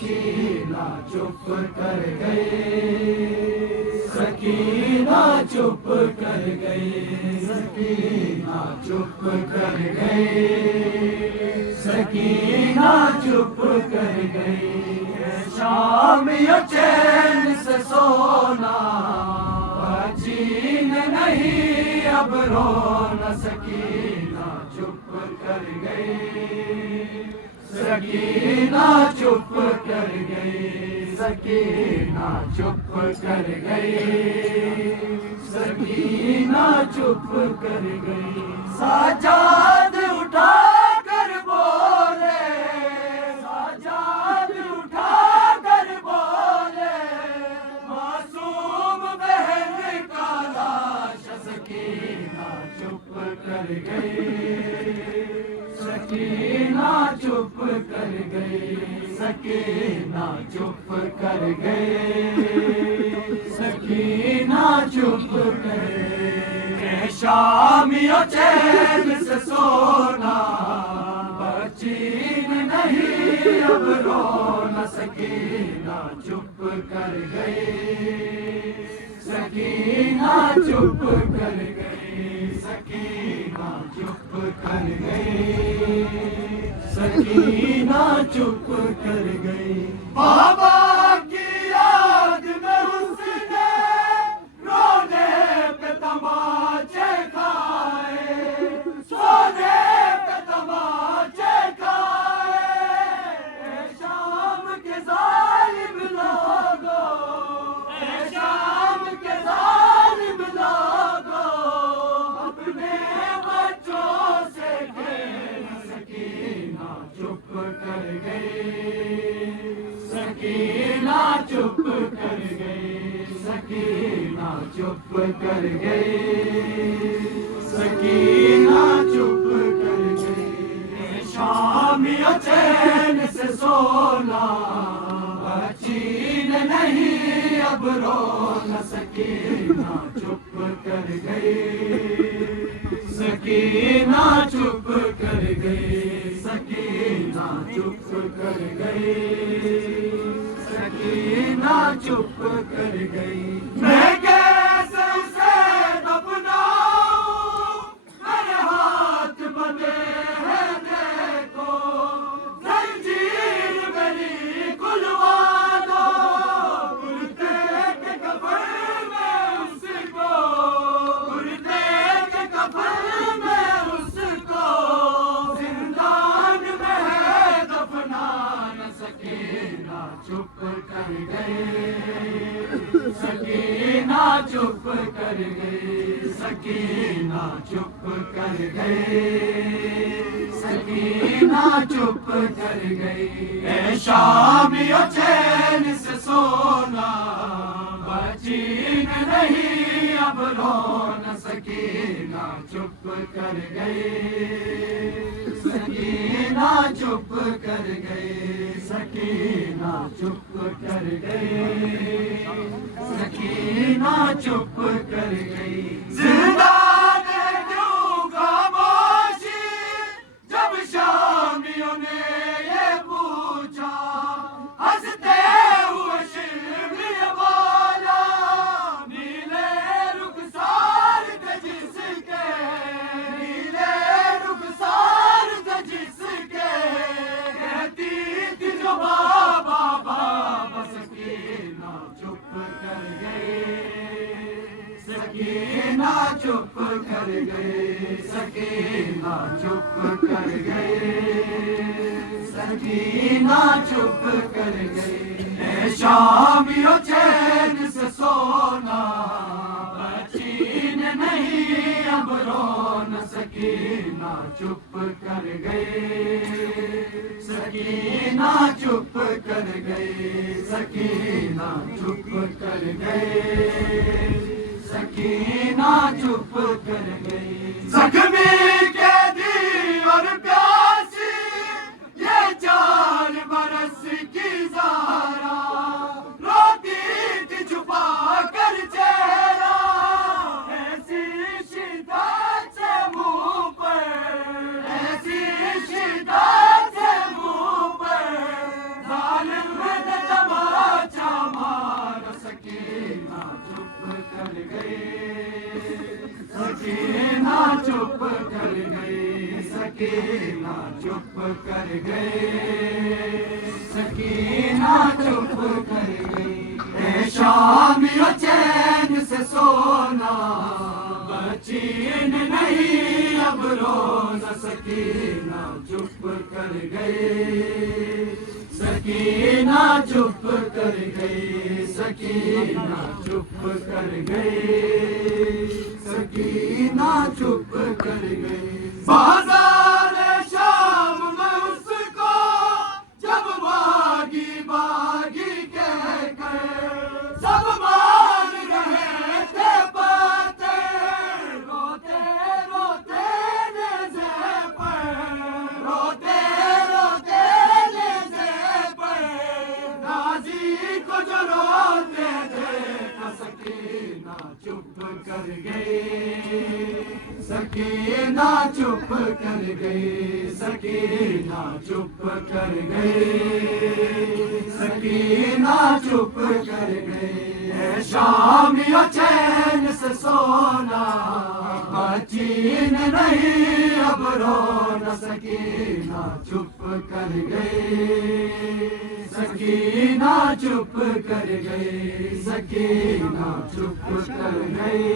सकीना चुप कर गई, सकीना चुप कर गई, सकीना चुप कर गई, सकीना चुप कर गई। शाम यो चैन से सोना जीन नहीं अब रोना, सकीना चुप कर गई, सकीना चुप कर गई, सकीना चुप कर गई, सकीना चुप कर गई। साजाद उठा कर बोले, साजाद उठा कर बोले, मासूम बहन का लाश, सकीना चुप कर गई, सकीना चुप कर गई, सकीना चुप कर गई, सकीना चुप कर गई। शाम यो चैन से सोना बचीन नहीं अब रोना, सकीना चुप कर गई, सकीना चुप कर गई, सकीना चुप कर गई, सकीना चुप कर गई। बाबा की याद में उसने रोने पे तमाचे खाए, सोने पे तमाचे खाए। शाम के जालिम लोगों, शाम के जालिम लोगों, अपने बच्चों से खेल, सकीना चुप कर गई, सकीना चुप कर गई, सकीना चुप कर गई, सकीना चुप कर गई। शाम यो चैन से सोना चीन नहीं अब रोना, सकीना चुप कर गई, सकीना चुप कर गई, सकीना चुप कर गई, सकीना चुप कर गई। मैं कैसे उसे दफनाऊं, मेरे हाथ बंधे हैं देखो, जंजीर मेरी खुलवा दो, कुर्ते के कफन में उसको, कुर्ते के कफन में उसको, जिंदान में है दफनाना, सकीना चुप कर गई, सकीना चुप कर गई, सकीना चुप कर गई, सकीना चुप कर गई। ए शाम यो चैन से सोना बचीन नहीं अब रोना, सकीना चुप कर गई, सकीना चुप कर गई, सकीना चुप कर गई, सकीना चुप कर गई। जिंदा दे दूं खामोशी, जब शामियों ने ये पूछा, हंसते हुए शिव बोला, नीले रुखसार थे जिसके, नीले रुखसार थे जिसके, कहती थी जो बाबा बाबा, सकीना चुप कर गई, सकीना चुप कर गई, सकीना चुप कर गई, सकीना चुप कर गई। ए शाम यो चैन से सोना बचीन नहीं अब रोना, सकीना चुप कर गई, सकीना चुप कर गई, सकीना चुप कर गई, सकीना चुप कर गई। जख्मी कैदी और प्यासी ये 4 बरस की ज़हरा, रोती थी छुपा कर चेहरा, ऐसी शिद्दत से मुँह पर, ऐसी शिद्दत से मुँह पर, जालिम सकीना चुप कर गए, सकीना चुप कर गई। ए शामियों चैन से सोना, बचीन नहीं अब रोना, सकीना चुप कर गई, सकीना चुप कर गई, सकीना चुप कर गई, सकीना चुप कर गई। बाजार शाम में उसको जब बागी बागी कह कर सब मान रहे थे बातें, रोते रोते नेज़े पर, रोते रोते नेज़े पर, गाजी को जो रोते देखा, सकीना चुप कर गई, सकीना चुप कर गई, सकीना चुप कर गई, सकीना चुप कर गई। शामियों चैन से सोना, बचीन नहीं अब रोना, सकीना चुप कर गई, सकीना चुप कर गई, सकीना चुप कर गई,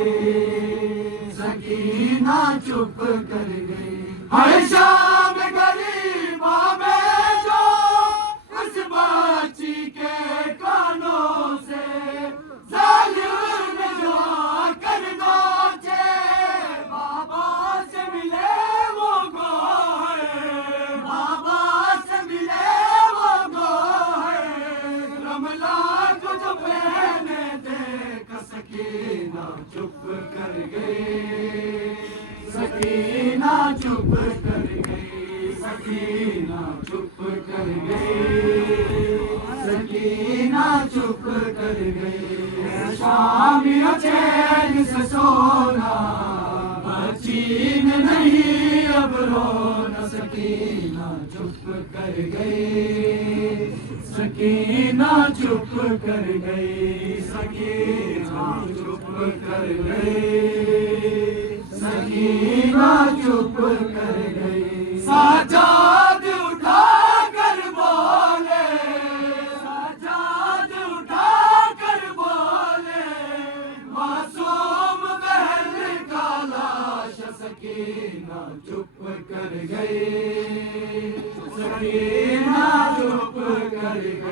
सकीना चुप कर गई। हर शाम गरीबा में जो उस बच्ची के कानों से जालिम ने जो कर नोचे, बाबा से मिले वो गोहे, बाबा से मिले वो गोहे, रमला को जो पहने देखा, सकीना चुप कर गई, सकीना चुप कर गई, सकीना चुप कर गई, सकीना चुप कर गई। शामियों चैन से सोना, बचीन नहीं अब रोना, सकीना चुप कर गई, सकीना चुप कर गई, सकीना चुप कर गई, सकीना चुप कर गई। साजाद उठा कर बोले, साजाद उठा कर बोले, मासूम बहन का लाश, सकीना चुप कर गई, सकीना चुप कर गई।